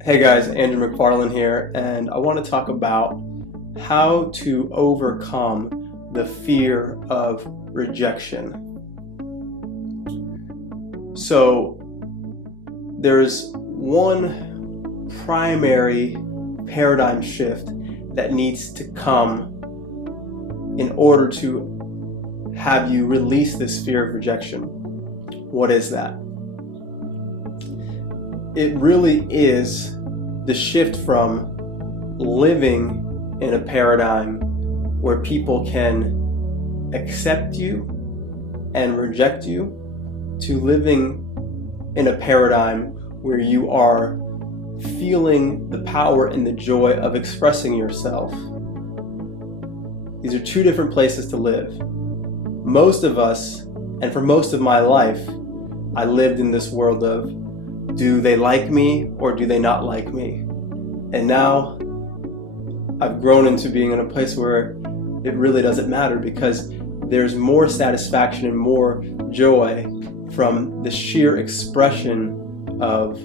Hey guys, Andrew McFarlane here, and I want to talk about how to overcome the fear of rejection. So, there's one primary paradigm shift that needs to come in order to have you release this fear of rejection. What is that? It really is the shift from living in a paradigm where people can accept you and reject you to living in a paradigm where you are feeling the power and the joy of expressing yourself. These are two different places to live. Most of us, and for most of my life, I lived in this world of, do they like me or do they not like me? And now I've grown into being in a place where it really doesn't matter, because there's more satisfaction and more joy from the sheer expression of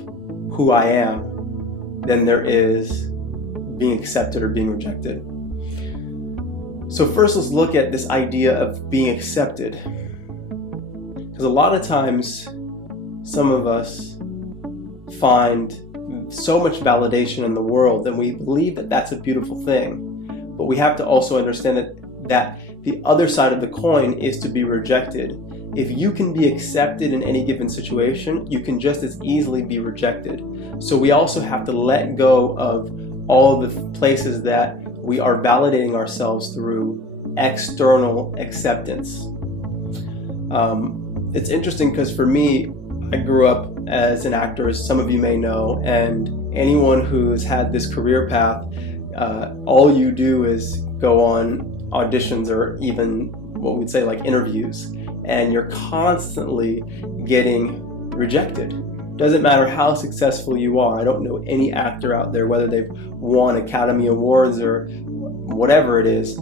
who I am than there is being accepted or being rejected. So first, let's look at this idea of being accepted. Because a lot of times, some of us find so much validation in the world, and we believe that that's a beautiful thing. But we have to also understand that the other side of the coin is to be rejected. If you can be accepted in any given situation, you can just as easily be rejected. So we also have to let go of all the places that we are validating ourselves through external acceptance. It's interesting because for me, I grew up as an actor, as some of you may know, and anyone who's had this career path, all you do is go on auditions or even what we'd say like interviews, and you're constantly getting rejected. Doesn't matter how successful you are. I don't know any actor out there, whether they've won Academy Awards or whatever it is,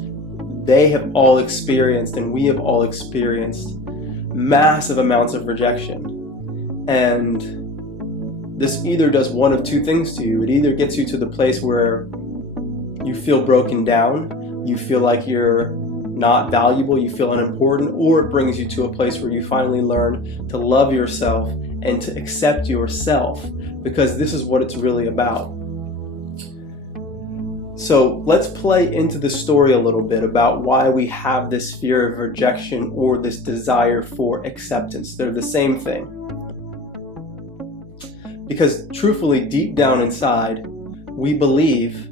they have all experienced, and we have all experienced, massive amounts of rejection. And this either does one of two things to you. It either gets you to the place where you feel broken down, you feel like you're not valuable, you feel unimportant, or it brings you to a place where you finally learn to love yourself and to accept yourself, because this is what it's really about. So let's play into the story a little bit about why we have this fear of rejection or this desire for acceptance. They're the same thing. Because truthfully, deep down inside, we believe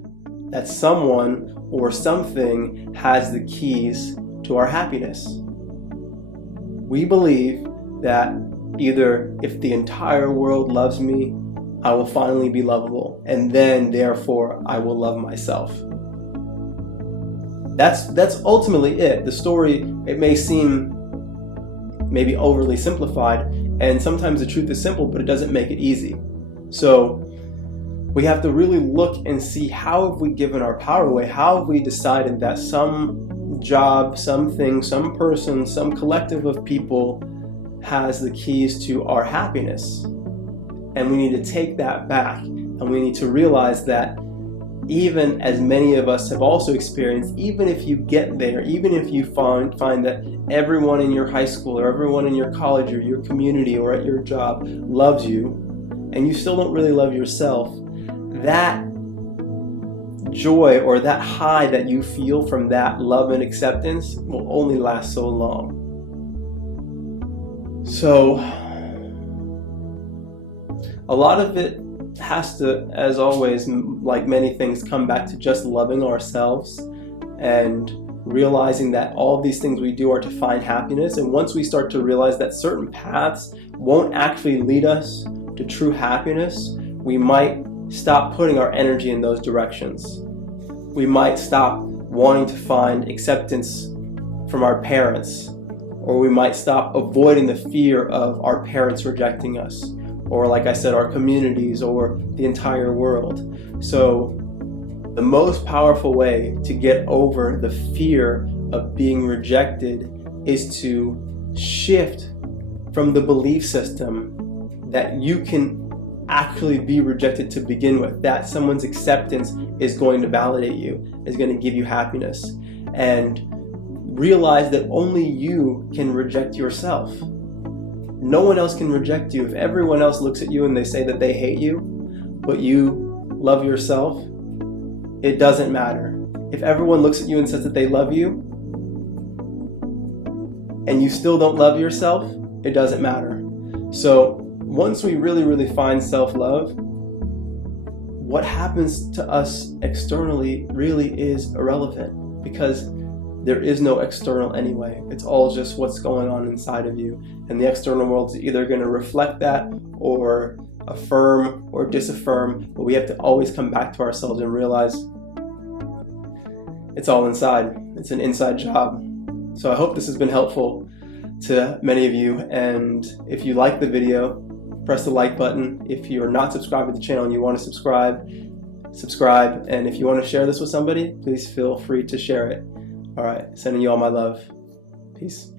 that someone or something has the keys to our happiness. We believe that either if the entire world loves me, I will finally be lovable, and then therefore I will love myself. That's ultimately it. The story, it may seem maybe overly simplified, and sometimes the truth is simple, but it doesn't make it easy. So we have to really look and see, how have we given our power away? How have we decided that some job, something, some person, some collective of people has the keys to our happiness? And we need to take that back, and we need to realize that even as many of us have also experienced, even if you get there, even if you find that everyone in your high school or everyone in your college or your community or at your job loves you, and you still don't really love yourself, that joy or that high that you feel from that love and acceptance will only last so long. So a lot of it has to, as always, like many things, come back to just loving ourselves and realizing that all of these things we do are to find happiness. And once we start to realize that certain paths won't actually lead us to true happiness, we might stop putting our energy in those directions. We might stop wanting to find acceptance from our parents, or we might stop avoiding the fear of our parents rejecting us, or like I said, our communities or the entire world. So the most powerful way to get over the fear of being rejected is to shift from the belief system that you can actually be rejected to begin with. That someone's acceptance is going to validate you, is going to give you happiness. And realize that only you can reject yourself. No one else can reject you. If everyone else looks at you and they say that they hate you, but you love yourself, it doesn't matter. If everyone looks at you and says that they love you, and you still don't love yourself, it doesn't matter. So once we really find self-love, what happens to us externally really is irrelevant, because there is no external anyway. It's all just what's going on inside of you. And the external world is either going to reflect that or affirm or disaffirm, but we have to always come back to ourselves and realize it's all inside. It's an inside job. So I hope this has been helpful to many of you, and if you like the video, press the like button. If you're not subscribed to the channel and you want to subscribe, and if you want to share this with somebody, please feel free to share it. All right, sending you all my love. Peace.